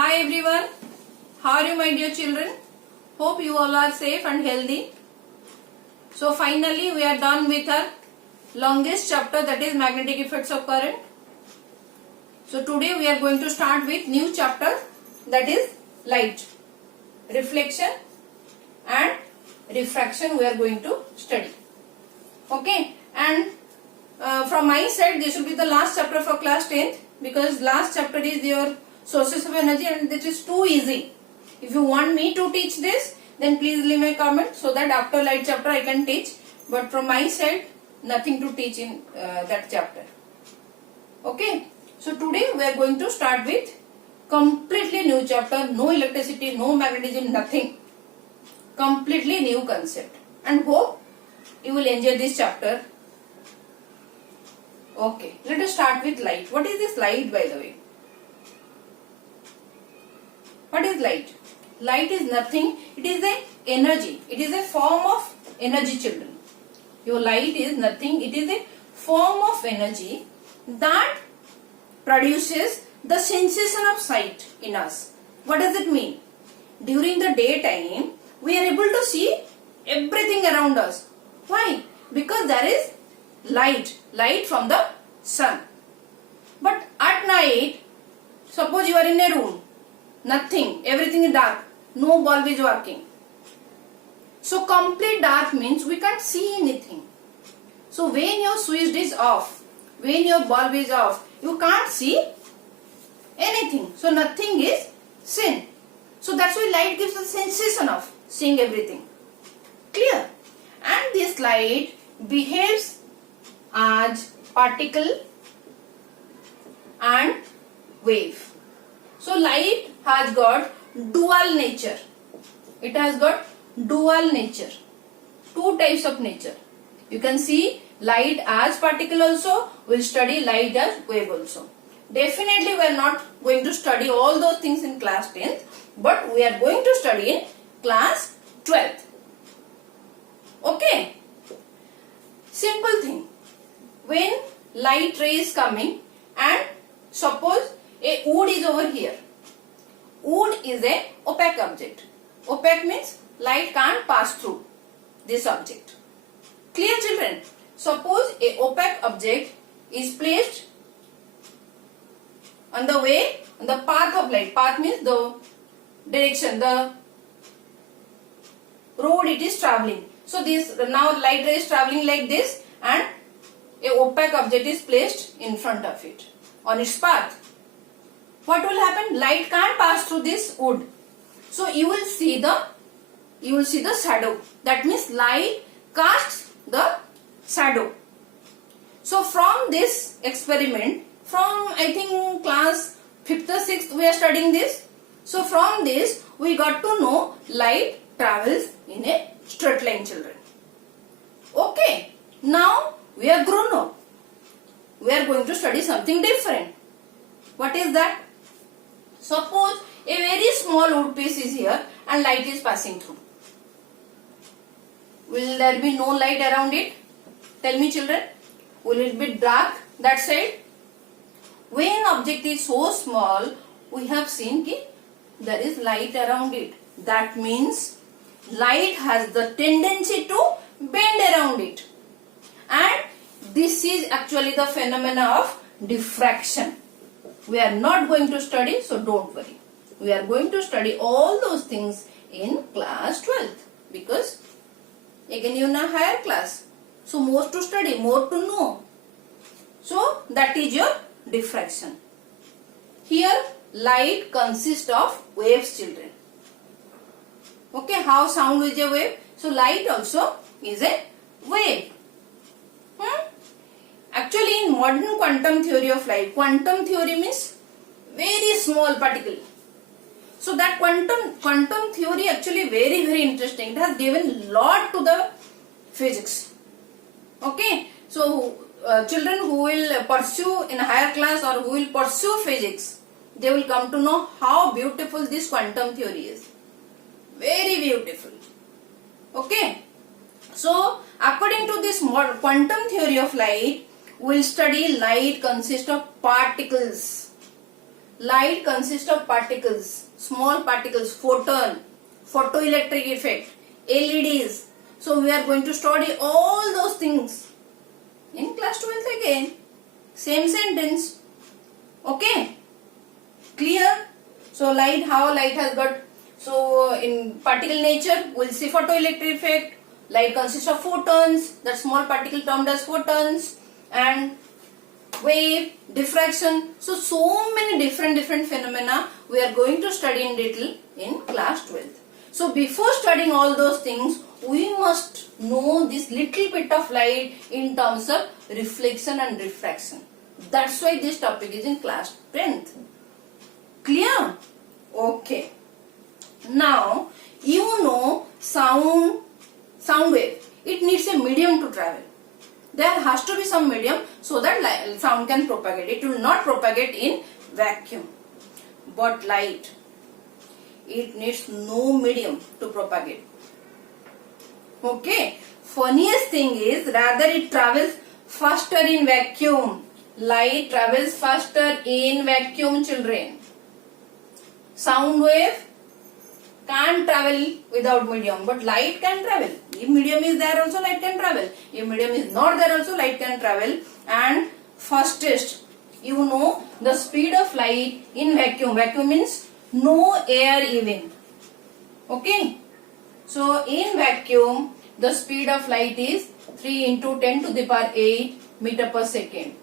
Hi everyone, how are you my dear children? Hope you all are safe and healthy. So finally we are done with our longest chapter, that is magnetic effects of current. So today we are going to start with new chapter, that is light, reflection and refraction we are going to study. Okay, and from my side this will be the last chapter for class 10th, because last chapter is your sources of energy and this is too easy. If you want me to teach this, then please leave a comment so that after light chapter I can teach. But from my side, nothing to teach in that chapter. Okay. So today we are going to start with completely new chapter. No electricity, no magnetism, nothing. Completely new concept. And hope you will enjoy this chapter. Okay. Let us start with light. What is this light, by the way? What is light? Light is nothing. It is a energy. It is a form of energy, children. Your light is nothing. It is a form of energy that produces the sensation of sight in us. What does it mean? During the daytime, we are able to see everything around us. Why? Because there is light from the sun. But at night, suppose you are in a room, nothing, everything is dark, no bulb is working. So complete dark means we can't see anything. So when your switch is off, when your bulb is off, you can't see anything. So nothing is seen. So that's why light gives the sensation of seeing everything. Clear? And this light behaves as particle and wave. So light has got dual nature. It has got dual nature. Two types of nature. You can see light as particle also. We will study light as wave also. Definitely we are not going to study all those things in class 10th. But we are going to study in class 12th. Okay. Simple thing. When light ray is coming and suppose a wood is over here. Wood is a opaque object. Opaque means light can't pass through this object. Clear, children? Suppose a opaque object is placed on the way, on the path of light. Path means the direction, the road it is traveling. So this now light ray is traveling like this and a opaque object is placed in front of it on its path. What will happen? Light can't pass through this wood. So you will see the shadow. That means light casts the shadow. So from this experiment, from I think class 5th or 6th we are studying this. So from this we got to know light travels in a straight line, children. Okay. Now we are grown up. We are going to study something different. What is that? Suppose a very small wood piece is here and light is passing through. Will there be no light around it? Tell me, children. Will it be dark that side? When object is so small, we have seen that there is light around it. That means light has the tendency to bend around it. And this is actually the phenomena of diffraction. We are not going to study, so don't worry. We are going to study all those things in class 12th, because again you are in a higher class. So more to study, more to know. So that is your diffraction. Here light consists of waves, children. Okay, how sound is a wave? So light also is a wave. Actually, in modern quantum theory of light, quantum theory means very small particle. So that quantum theory actually very interesting. It has given lot to the physics. Okay, so children who will pursue in a higher class or who will pursue physics, they will come to know how beautiful this quantum theory is. Very beautiful. Okay, so according to this quantum theory of light, we will study light consists of particles. light consists of particles, small particles, photoelectric effect, LEDs. So we are going to study all those things in class 12th again. Same sentence. Okay? Clear? So light, how light has got, so in particle nature, we'll see photoelectric effect. Light consists of photons, that small particle termed as photons, and wave, diffraction. So many different phenomena we are going to study in detail in class 12th. So before studying all those things, we must know this little bit of light in terms of reflection and refraction. That's why this topic is in class 10th. Clear? Okay. Now, you know sound wave. It needs a medium to travel. There has to be some medium so that sound can propagate. It will not propagate in vacuum. But light, it needs no medium to propagate. Okay. Funniest thing is, rather it travels faster in vacuum. Light travels faster in vacuum, children. Sound wave can't travel without medium, but light can travel. If medium is there also, light can travel. If medium is not there also, light can travel. And fastest, you know the speed of light in vacuum. Vacuum means no air even. Okay. So in vacuum, the speed of light is 3 into 10 to the power 8 meter per second.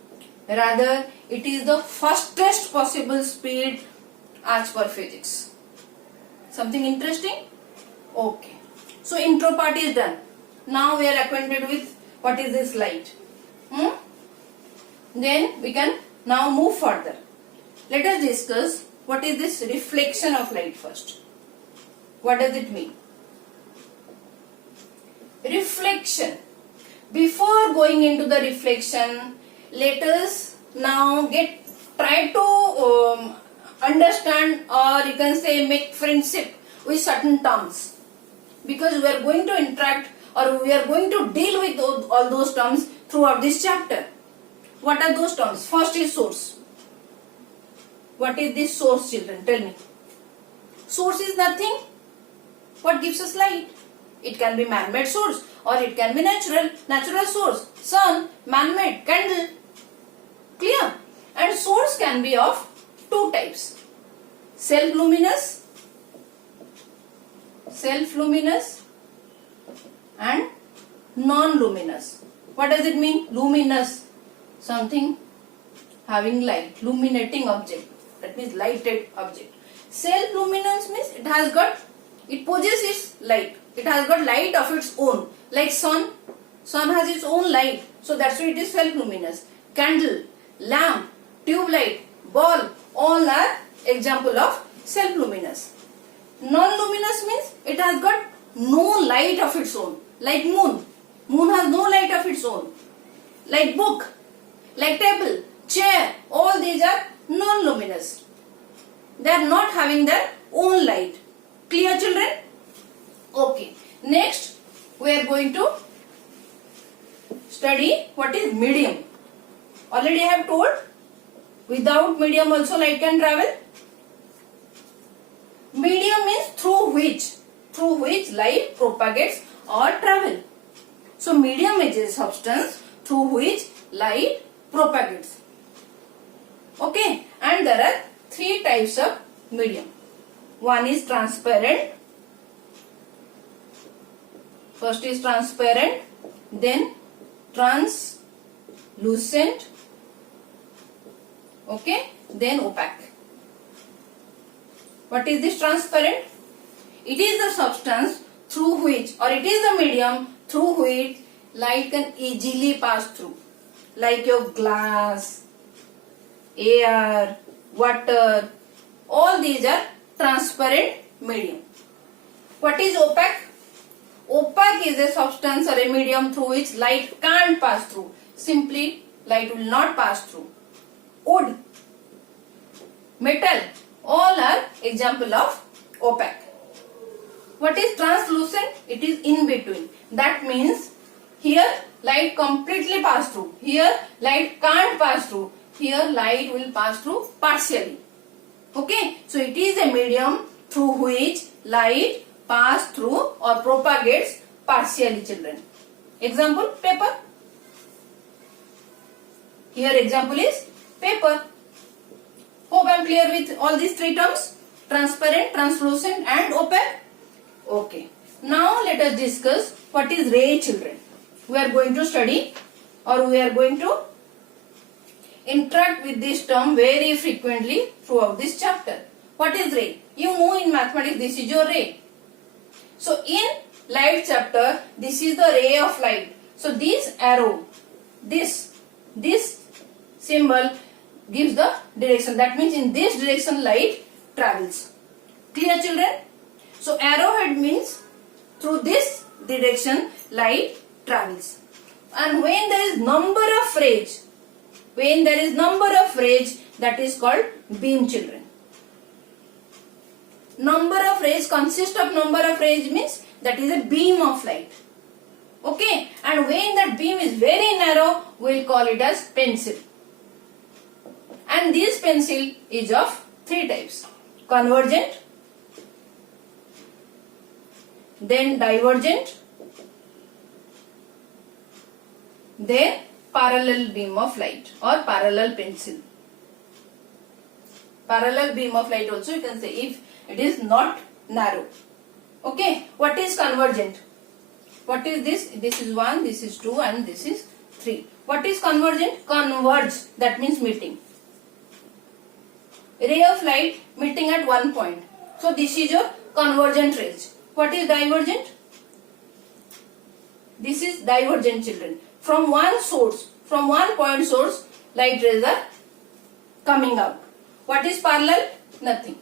Rather, it is the fastest possible speed as per physics. Something interesting? Okay. So intro part is done. Now we are acquainted with what is this light. Then we can now move further. Let us discuss what is this reflection of light first. What does it mean? Reflection. Before going into the reflection, let us now try to understand, or you can say make friendship with certain terms, because we are going to interact or we are going to deal with all those terms throughout this chapter. What are those terms? First is source. What is this source, children? Tell me. Source is nothing. What gives us light? It can be man-made source or it can be natural source. Sun, man-made, candle. Clear? And source can be of two types. Self-luminous and non-luminous. What does it mean? Luminous, something having light, illuminating object. That means lighted object. Self-luminous means it possesses light. It has got light of its own. Like sun. Sun has its own light. So that's why it is self-luminous. Candle, lamp, tube light, bulb, all are example of self-luminous. Non-luminous means it has got no light of its own. Like moon. Moon has no light of its own. Like book, like table, chair, all these are non-luminous. They are not having their own light. Clear, children? Okay. Next, we are going to study what is medium. Already I have told, without medium also light can travel. Medium means through which light propagates or travel. So medium is a substance through which light propagates. Okay, and there are three types of medium. One is transparent. First is transparent, then translucent, okay, then opaque. What is this transparent? It is the substance through which, or it is the medium through which light can easily pass through. Like your glass, air, water, all these are transparent medium. What is opaque? Opaque is a substance or a medium through which light can't pass through. Simply, light will not pass through. Wood, metal, all are example of opaque. What is translucent? It is in between. That means here light completely pass through. Here light can't pass through. Here light will pass through partially. Okay, so it is a medium through which light pass through or propagates partially, children. Example, paper. Here example is paper. Hope I am clear with all these three terms. Transparent, translucent and opaque. Okay. Now let us discuss what is ray, children. We are going to study or we are going to interact with this term very frequently throughout this chapter. What is ray? You know in mathematics this is your ray. So in light chapter, this is the ray of light. So this arrow, this symbol gives the direction. That means in this direction light travels. Clear, children? So arrowhead means through this direction light travels. And when there is number of rays, that is called beam, children. Number of rays consists of number of rays means that is a beam of light. Okay, and when that beam is very narrow, we will call it as pencil. And this pencil is of three types: convergent, then divergent, then parallel beam of light or parallel pencil. Parallel beam of light also you can say if it is not narrow. Okay, what is convergent? What is this? This is 1, this is 2 and this is 3. What is convergent? Converge, that means meeting. Ray of light meeting at one point. So this is your convergent rays. What is divergent? This is divergent, children. From one source, from one point source, light rays are coming out. What is parallel? Nothing.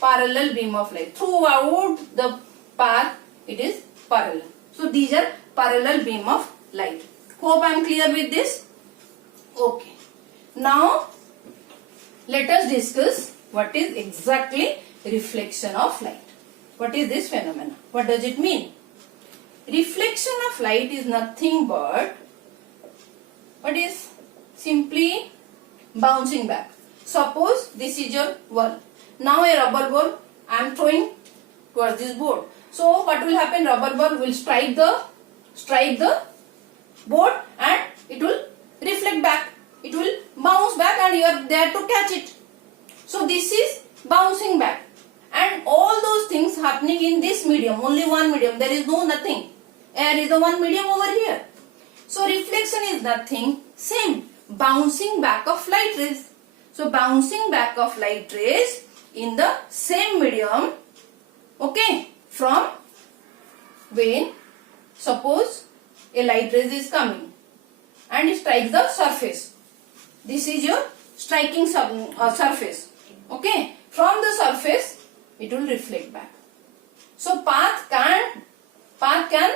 Parallel beam of light. Throughout the path, it is parallel. So these are parallel beam of light. Hope I am clear with this. Okay. Now let us discuss what is exactly reflection of light. What is this phenomenon? What does it mean? Reflection of light is nothing but what is simply bouncing back. Suppose this is your wall. Now a rubber ball I am throwing towards this board. So what will happen? Rubber ball will strike the board and it will reflect back. It will bounce back and you are there to catch it. So this is bouncing back. And all those things happening in this medium, only one medium. There is no nothing. Air is the one medium over here. So reflection is nothing, same, bouncing back of light rays. So bouncing back of light rays in the same medium, okay, from when suppose a light rays is coming and it strikes the surface. This is your striking surface, okay. From the surface it will reflect back. So path can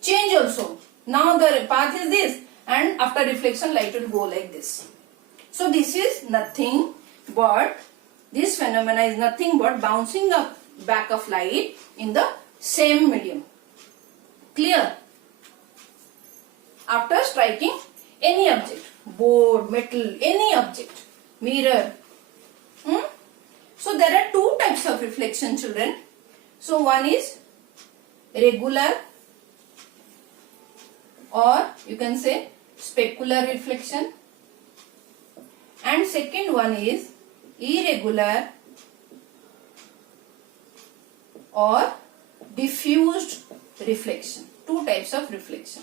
change also. Now the path is this and after reflection light will go like this. So this is nothing but, this phenomena is nothing but bouncing up back of light in the same medium. Clear? After striking any object, board, metal, any object, mirror. So there are two types of reflection, children. So one is regular or you can say specular reflection, and second one is irregular or diffused reflection. Two types of reflection.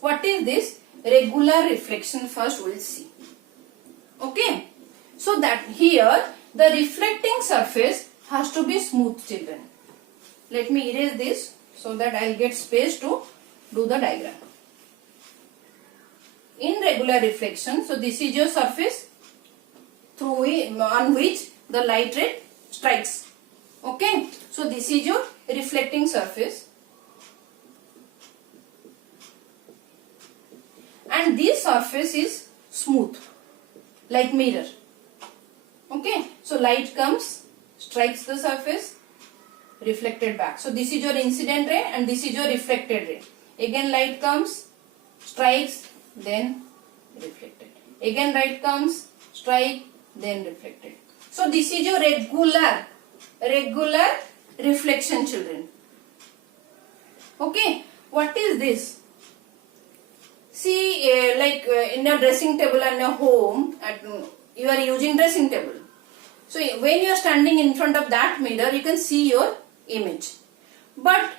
What is this regular reflection? First we will see. Okay. So that here the reflecting surface has to be smooth, children. Let me erase this so that I will get space to do the diagram. In regular reflection, so this is your surface on which the light ray strikes. Okay. So this is your reflecting surface. And this surface is smooth like mirror. Okay. So light comes, strikes the surface, reflected back. So this is your incident ray and this is your reflected ray. Again light comes, strikes, then reflected. Again light comes, strike, then reflected. So this is your regular reflection, children. Okay, what is this? See, in a dressing table and a home, you are using dressing table. So when you are standing in front of that mirror, you can see your image. But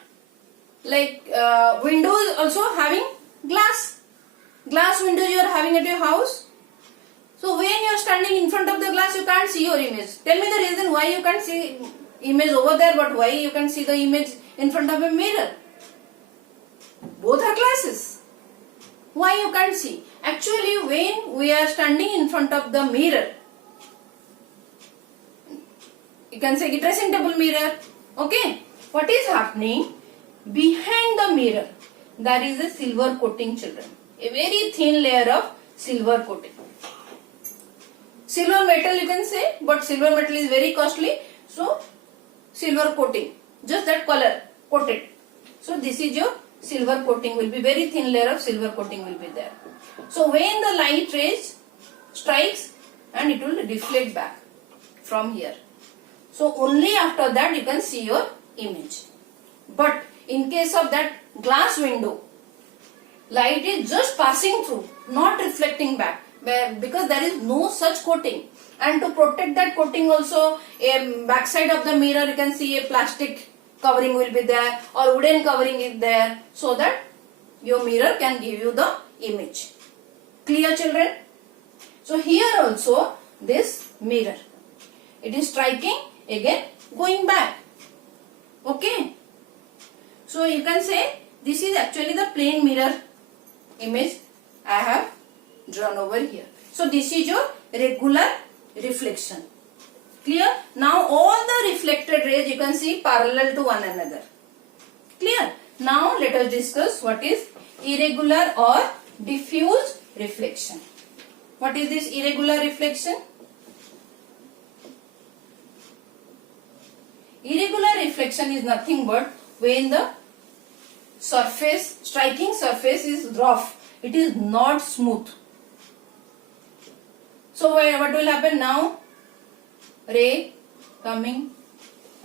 windows also having glass windows you are having at your house. So when you are standing in front of the glass, you can't see your image. Tell me the reason why you can't see image over there, but why you can see the image in front of a mirror. Both are glasses. Why you can't see? Actually, when we are standing in front of the mirror, you can say dressing table mirror. Okay, what is happening? Behind the mirror, there is a silver coating, children. A very thin layer of silver coating. Silver metal you can say, but silver metal is very costly. So, silver coating, just that color coated. So, this is your silver coating, will be very thin layer of silver coating will be there. So, when the light rays strikes and it will reflect back from here. So, only after that you can see your image. But in case of that glass window, light is just passing through, not reflecting back, because there is no such coating. And to protect that coating also, a backside of the mirror you can see a plastic covering will be there or wooden covering is there, so that your mirror can give you the image. Clear, children? So here also this mirror, it is striking, again going back. Okay. So you can say this is actually the plane mirror image I have drawn over here. So this is your regular reflection. Clear? Now all the reflected rays you can see parallel to one another. Clear? Now let us discuss what is irregular or diffuse reflection. What is this irregular reflection? Irregular reflection is nothing but when the striking surface is rough, it is not smooth. So what will happen now? Ray coming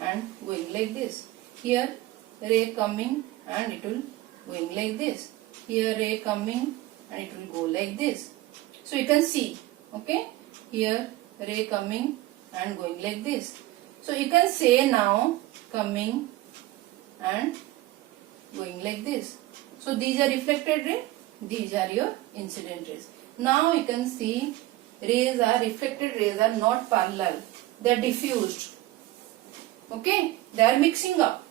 and going like this. Here ray coming and it will going like this. Here ray coming and it will go like this. So you can see, okay, here ray coming and going like this. So you can say now coming and going like this. So these are reflected rays, these are your incident rays. Now you can see reflected rays are not parallel, they are diffused. Okay, they are mixing up,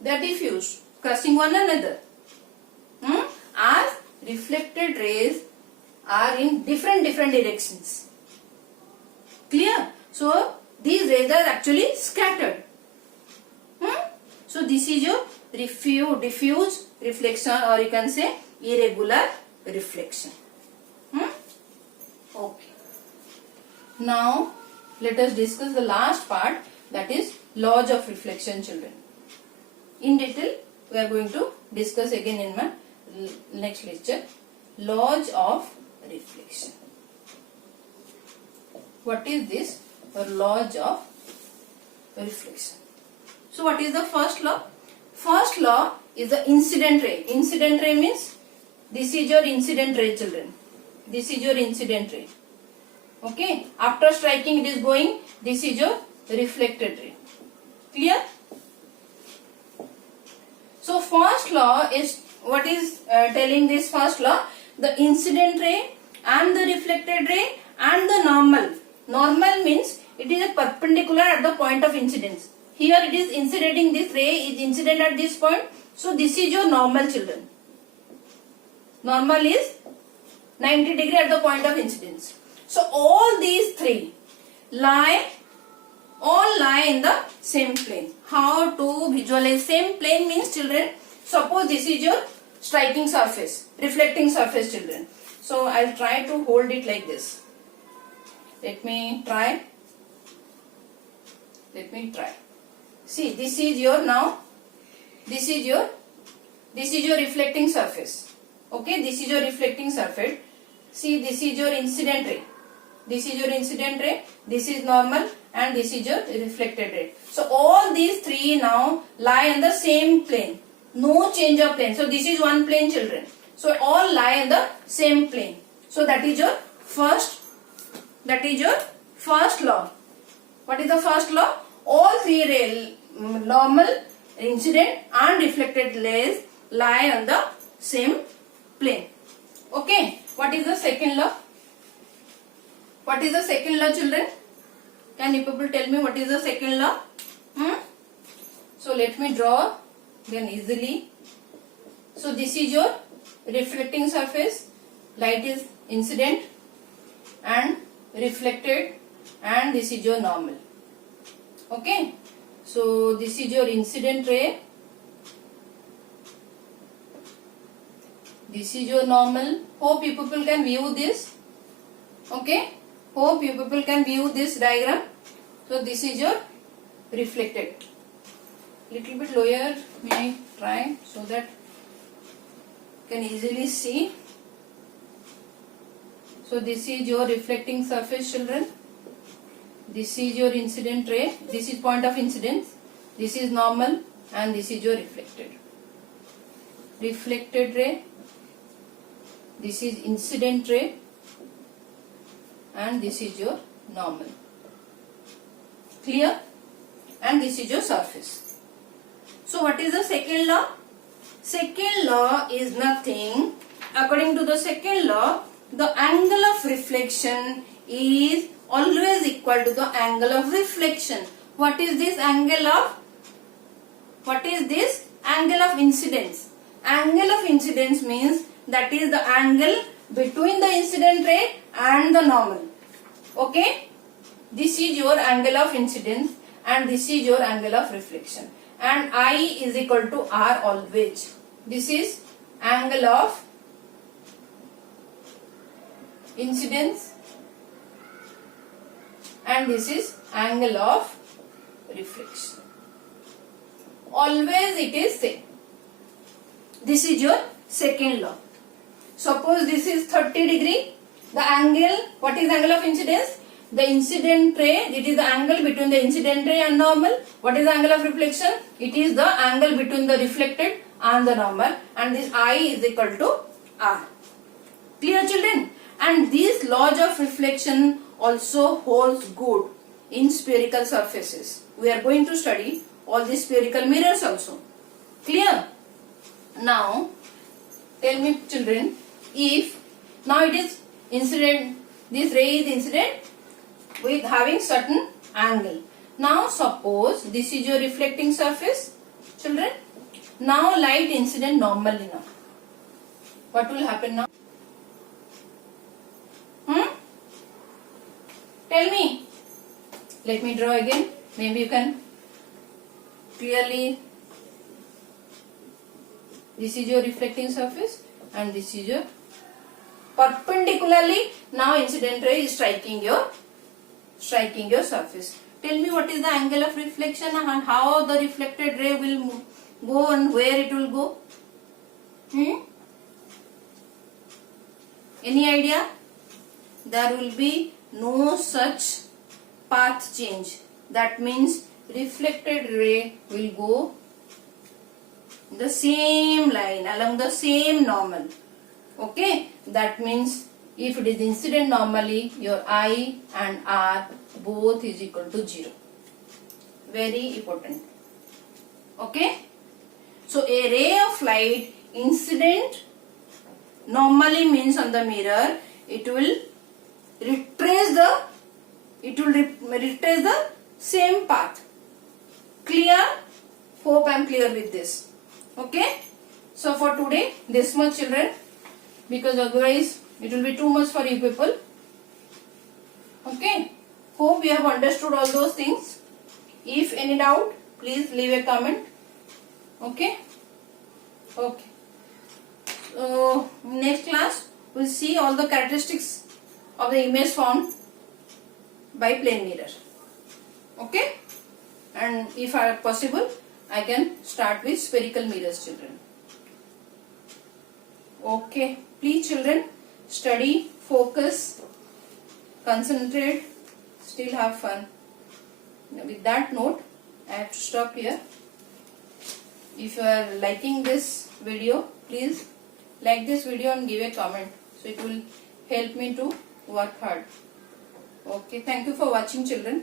they are diffused, crossing one another. As reflected rays are in different directions. Clear? So these rays are actually scattered. So this is your diffuse reflection, or you can say irregular reflection. Okay. Now let us discuss the last part, that is laws of reflection, children. In detail we are going to discuss again in my next lecture. Laws of reflection. What is this? Laws of reflection. So what is the first law? First law is the incident ray. Incident ray means this is your incident ray, children. This is your incident ray. Okay. After striking it is going. This is your reflected ray. Clear? So first law is, what is telling this first law? The incident ray and the reflected ray and the normal. Normal means it is a perpendicular at the point of incidence. Here it is incident, this ray is incident at this point. So this is your normal, children. Normal is 90 degree at the point of incidence. So all these three all lie in the same plane. How to visualize same plane means, children, suppose this is your striking surface, reflecting surface, children. So I'll try to hold it like this. Let me try. See, this is your this is your reflecting surface. Okay, this is your reflecting surface. See, this is your incident ray. this is your incident ray, this is normal, and this is your reflected ray. So all these three now lie on the same plane. No change of plane. So this is one plane, children. So all lie on the same plane. So that is your first law. What is the first law? All three rays, normal, incident and reflected rays, lie on the same plane. Okay. What is the second law? What is the second law, children? Can you people tell me what is the second law? So let me draw then easily. So this is your reflecting surface. Light is incident and reflected, and this is your normal. Okay. So this is your incident ray. This is your normal. Hope you people can view this. Okay. Hope you people can view this diagram. So this is your reflected. Little bit lower may I try so that you can easily see. So this is your reflecting surface, children. This is your incident ray. This is point of incidence. This is normal, and this is your reflected. Reflected ray. This is incident ray, and this is your normal. Clear? And this is your surface. So what is the second law? Second law is nothing. According to the second law, the angle of reflection is always equal to the angle of reflection. What is this angle of? What is this? Angle of incidence. Angle of incidence means that is the angle between the incident ray and the normal. Okay? This is your angle of incidence and this is your angle of reflection. And I is equal to R always. This is angle of incidence and this is angle of reflection. Always it is same. This is your second law. Suppose this is 30 degree. The angle, what is angle of incidence? The incident ray, it is the angle between the incident ray and normal. What is the angle of reflection? It is the angle between the reflected and the normal. And this I is equal to R. Clear, children? And these laws of reflection also holds good in spherical surfaces. We are going to study all these spherical mirrors also. Clear? Now, tell me, children, if now it is incident, this ray is incident with having certain angle. Now suppose this is your reflecting surface, children. Now light incident normally now. What will happen now? Tell me. Let me draw again. Maybe you can clearly. This is your reflecting surface and this is your perpendicularly. Now incident ray is striking your surface. Tell me what is the angle of reflection and how the reflected ray will go and where it will go. Any idea? There will be no such path change. That means reflected ray will go the same line along the same normal. Okay, that means if it is incident normally, your I and R both is equal to 0. Very important. Okay, so a ray of light incident normally means on the mirror, it will retrace the same path. Clear? Hope I am clear with this. Okay, so for today this much, children, because otherwise it will be too much for you people. Okay, hope you have understood all those things. If any doubt, please leave a comment. Okay. So next class we will see all the characteristics of the image formed by plane mirror. Okay, and if possible, I can start with spherical mirrors, children. Okay, please children, study, focus, concentrate, still have fun. With that note, I have to stop here. If you are liking this video, please like this video and give a comment. So it will help me to work hard. Okay, thank you for watching, children.